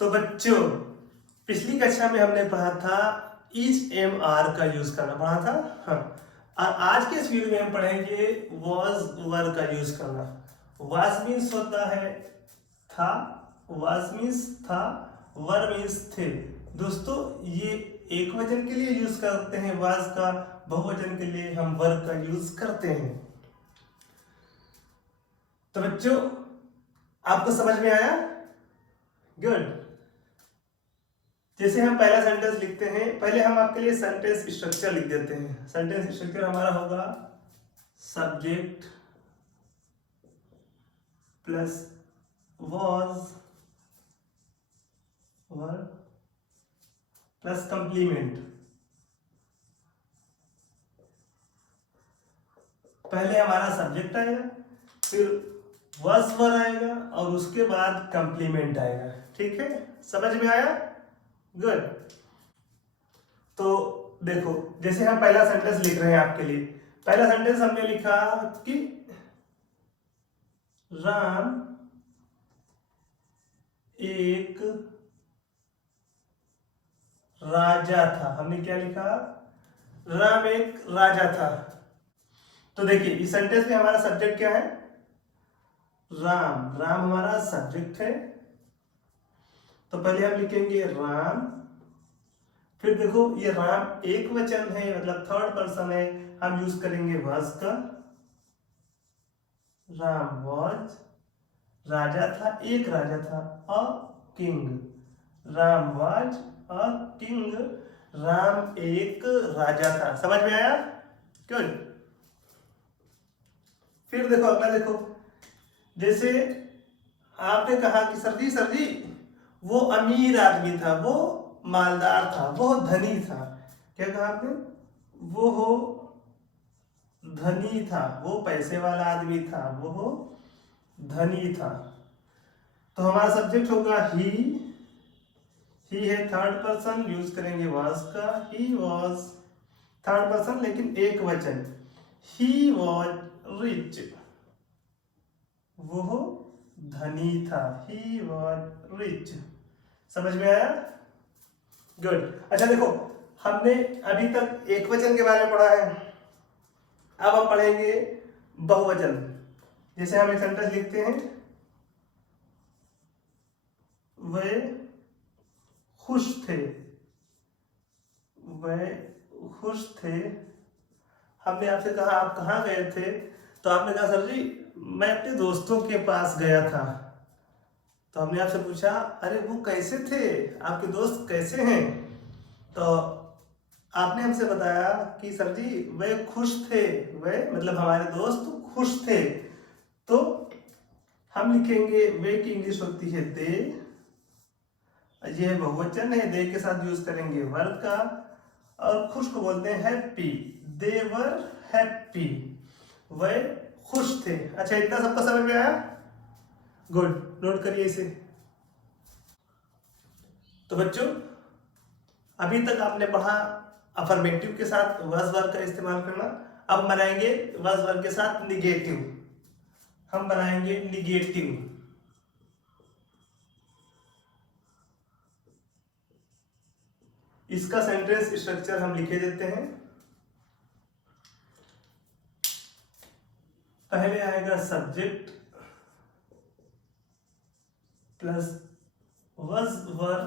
तो बच्चों, पिछली कक्षा में हमने पढ़ा था इज एम आर का यूज करना पढ़ा था। हाँ, और आज के इस वीडियो में हम पढ़ेंगे वॉज वर का यूज करना। वाज मीन्स होता है था, वाज मीन्स था, वर मीन्स थे। दोस्तों, ये एक वचन के लिए यूज करते हैं वाज का, बहुवचन के लिए हम वर का यूज करते हैं। तो बच्चों, आपको समझ में आया? गुड। जैसे हम पहला सेंटेंस लिखते हैं, पहले हम आपके लिए सेंटेंस स्ट्रक्चर लिख देते हैं। सेंटेंस स्ट्रक्चर हमारा होगा subject plus was were plus complement. पहले हमारा सब्जेक्ट आएगा, फिर वॉज वर आएगा और उसके बाद कंप्लीमेंट आएगा। ठीक है, समझ में आया? गुड। तो देखो, जैसे हम पहला सेंटेंस लिख रहे हैं आपके लिए, पहला सेंटेंस हमने लिखा कि राम एक राजा था। हमने क्या लिखा? राम एक राजा था। तो देखिए, इस सेंटेंस में हमारा सब्जेक्ट क्या है? राम। राम हमारा सब्जेक्ट है, तो पहले हम लिखेंगे राम। फिर देखो, ये राम एक वचन है, मतलब थर्ड पर्सन है, हम यूज करेंगे वाज का। राम वाज, राजा था, एक राजा था, a king. Ram was a king, Ram एक राजा था। समझ में आया? गुड। फिर देखो, अगला देखो, जैसे आपने कहा कि सर जी वो अमीर आदमी था, वो मालदार था, वो धनी था। क्या कहा आपने? वो हो धनी था, वो पैसे वाला आदमी था, वो हो धनी था। तो हमारा सब्जेक्ट होगा ही है थर्ड पर्सन, यूज करेंगे वाज का। ही वॉज थर्ड पर्सन लेकिन एक वचन। ही वॉज रिच, वो धनी था। He was rich. समझ में आया? गुड। अच्छा देखो, हमने अभी तक एक वचन के बारे में पढ़ा है, अब हम पढ़ेंगे बहुवचन। जैसे हम एक सेंटेंस लिखते हैं, वे खुश थे, वे खुश थे। हमने आपसे कहा आप कहाँ गए थे, तो आपने कहा सर जी मैं अपने दोस्तों के पास गया था। तो हमने आपसे पूछा अरे वो कैसे थे, आपके दोस्त कैसे हैं? तो आपने हमसे बताया कि सर जी वे खुश थे, वे मतलब हमारे दोस्त खुश थे। तो हम लिखेंगे वे की इंग्लिश होती है दे, ये बहुवचन है, दे के साथ यूज करेंगे वर का। और खुश को बोलते हैं हैप्पी, दे वर हैप्पी, वे खुश थे। अच्छा, इतना सबका समझ में आया? गुड, नोट करिए इसे। तो बच्चों, अभी तक आपने पढ़ा अफर्मेटिव के साथ वॉज वर का इस्तेमाल करना। अब बनाएंगे वॉज वर के साथ निगेटिव। हम बनाएंगे निगेटिव। इसका सेंटेंस स्ट्रक्चर हम लिखे देते हैं। पहले आएगा subject plus was were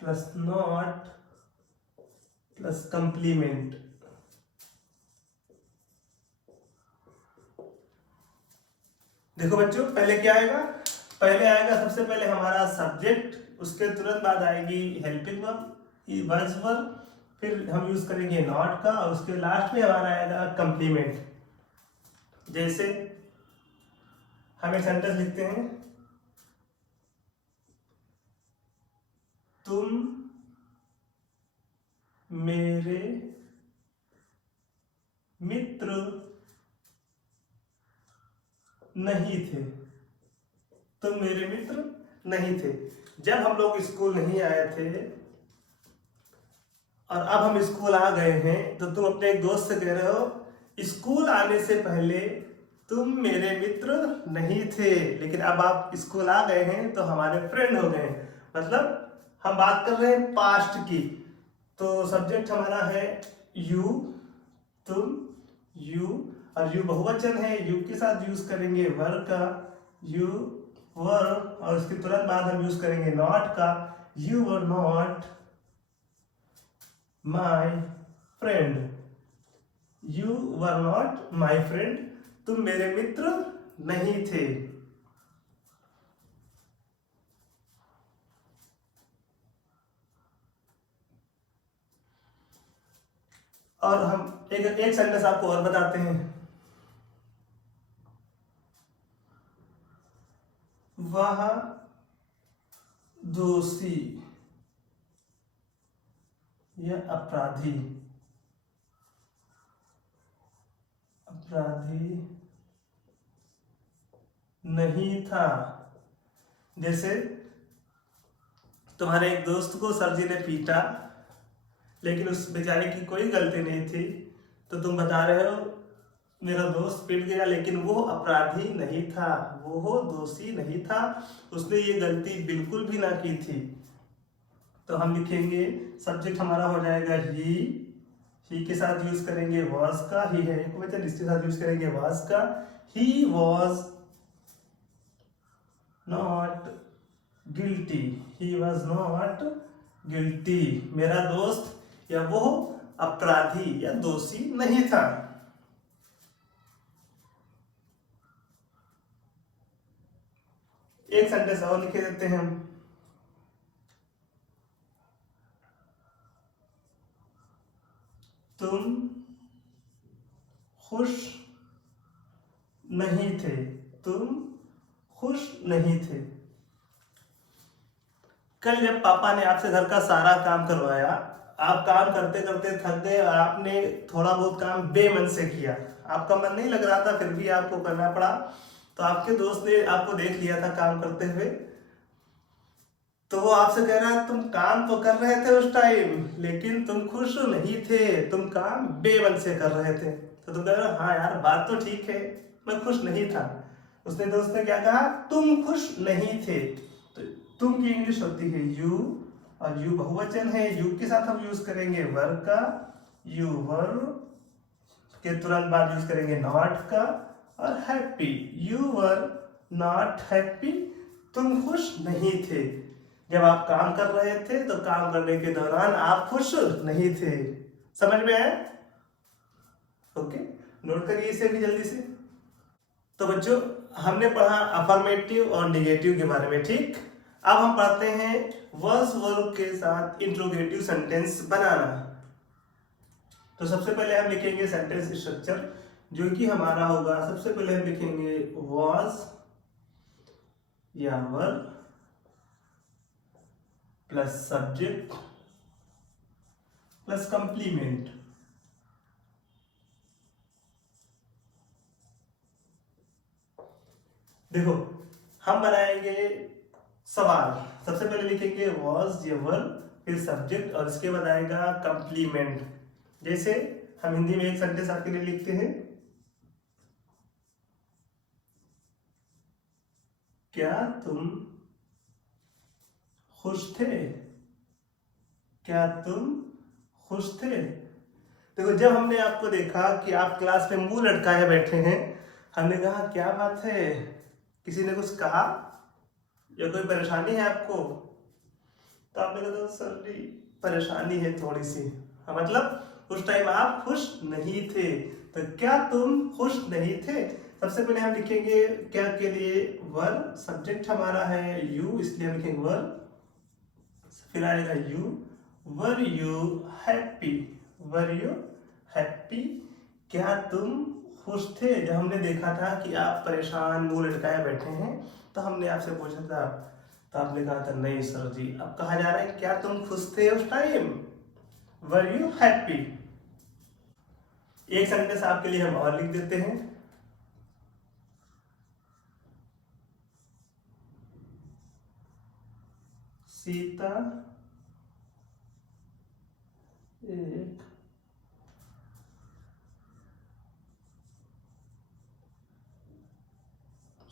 plus not plus complement. देखो बच्चों, पहले क्या आएगा? पहले आएगा सबसे पहले हमारा सब्जेक्ट, उसके तुरंत बाद आएगी हेल्पिंग वर्ब वाज वर, फिर हम यूज करेंगे नॉट का, और उसके लास्ट में हमारा आएगा कंप्लीमेंट। जैसे हम एक सेंटेंस लिखते हैं, तुम मेरे मित्र नहीं थे, तुम मेरे मित्र नहीं थे। जब हम लोग स्कूल नहीं आए थे और अब हम स्कूल आ गए हैं, तो तुम अपने एक दोस्त से कह रहे हो स्कूल आने से पहले तुम मेरे मित्र नहीं थे, लेकिन अब आप स्कूल आ गए हैं तो हमारे फ्रेंड हो गए। मतलब हम बात कर रहे हैं पास्ट की, तो सब्जेक्ट हमारा है यू, तुम, यू, और यू बहुवचन है, यू के साथ यूज करेंगे वर का, यू वर, और उसके तुरंत बाद हम यूज करेंगे नॉट का, you were not my friend, you were not my friend, तुम मेरे मित्र नहीं थे। और हम एक सेंटेंस आपको और बताते हैं। वह दोषी या अपराधी, अपराधी नहीं था। जैसे तुम्हारे एक दोस्त को सर जी ने पीटा, लेकिन उस बेचारे की कोई गलती नहीं थी, तो तुम बता रहे हो मेरा दोस्त पीट गया, लेकिन वो अपराधी नहीं था, वो दोषी नहीं था, उसने ये गलती बिल्कुल भी ना की थी। तो हम लिखेंगे सब्जेक्ट हमारा हो जाएगा ही के साथ यूज करेंगे वाज का, ही है एक वचन, इसके साथ यूज करेंगे वाज का। He was not guilty, he was not guilty, मेरा दोस्त या वो अपराधी या दोषी नहीं था। एक सेंटेंस और लिखे देते हैं हम। तुम खुश नहीं थे, तुम खुश नहीं थे। कल जब पापा ने आपसे घर का सारा काम करवाया, आप काम करते करते थक गए और आपने थोड़ा बहुत काम बेमन से किया, आपका मन नहीं लग रहा था फिर भी आपको करना पड़ा, तो आपके दोस्त ने आपको देख लिया था काम करते हुए, तो वो आपसे कह रहा है तुम काम तो कर रहे थे उस टाइम, लेकिन तुम खुश नहीं थे, तुम काम बेमन से कर रहे थे। तो तुम कह रहे हो हाँ यार बात तो ठीक है, मैं खुश नहीं था। उसने दोस्त ने क्या कहा, तुम खुश नहीं थे। तो तुम की इंग्लिश होती है यू, और यू बहुवचन है, यू के साथ हम यूज करेंगे वर का, यू वर के तुरंत बाद यूज करेंगे नॉट का, और happy, you were not happy, तुम खुश नहीं थे। जब आप काम कर रहे थे तो काम करने के दौरान आप खुश नहीं थे। समझ में आया? ओके, नोट करिए इसे भी जल्दी से। तो बच्चों हमने पढ़ा अफर्मेटिव और निगेटिव के बारे में, ठीक। अब हम पढ़ते हैं वर्स वर्ब के साथ इंट्रोगेटिव सेंटेंस बनाना। तो सबसे पहले हम लिखेंगे सेंटेंस स्ट्रक्चर, जो कि हमारा होगा, सबसे पहले हम लिखेंगे was या वर प्लस सब्जेक्ट प्लस कंप्लीमेंट। देखो हम बनाएंगे सवाल, सबसे पहले लिखेंगे was या वर, फिर सब्जेक्ट, और इसके बाद आएगा कंप्लीमेंट। जैसे हम हिंदी में एक सेंटेंस आपके लिए लिखते हैं, क्या तुम खुश थे, क्या तुम खुश थे। देखो जब हमने आपको देखा कि आप क्लास में मुंह लटकाए बैठे हैं, हमने कहा क्या बात है, किसी ने कुछ कहा या कोई परेशानी है आपको, तो आपने कहा सर जी परेशानी है थोड़ी सी। हाँ, मतलब उस टाइम आप खुश नहीं थे। तो क्या तुम खुश नहीं थे, सबसे पहले हम लिखेंगे क्या के लिए वर, सब्जेक्ट हमारा है यू, इसलिए हम लिखेंगे वर, फिर आएगा you, were you happy, were you happy, क्या तुम खुश थे। जब हमने देखा था कि आप परेशान मुंह लटकाए बैठे हैं, तो हमने आपसे पूछा था, तो आपने कहा था नहीं सर जी। अब कहा जा रहा है क्या तुम खुश थे उस टाइम, वर यू हैप्पी। एक सेंटेंस आपके लिए हम और लिख देते हैं, सीता एक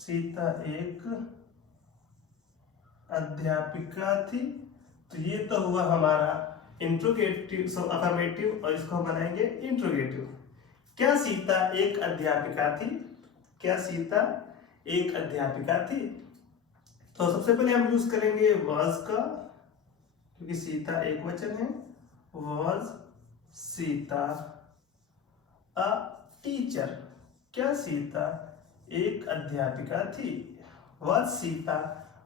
सीता एक अध्यापिका थी। तो ये तो हुआ हमारा इंट्रोगेटिव अफर्मेटिव, और इसको हम बनाएंगे इंट्रोगेटिव। क्या सीता एक अध्यापिका थी? क्या सीता एक अध्यापिका थी? तो सबसे पहले हम यूज करेंगे वाज का, क्योंकि सीता एक वचन है। Was Sita a teacher? क्या सीता एक अध्यापिका थी? Was Sita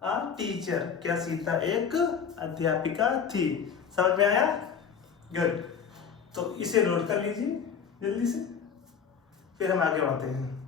a teacher? क्या सीता एक अध्यापिका थी? समझ में आया? गुड। तो इसे नोट कर लीजिए जल्दी से, फिर हम आगे बढ़ते हैं।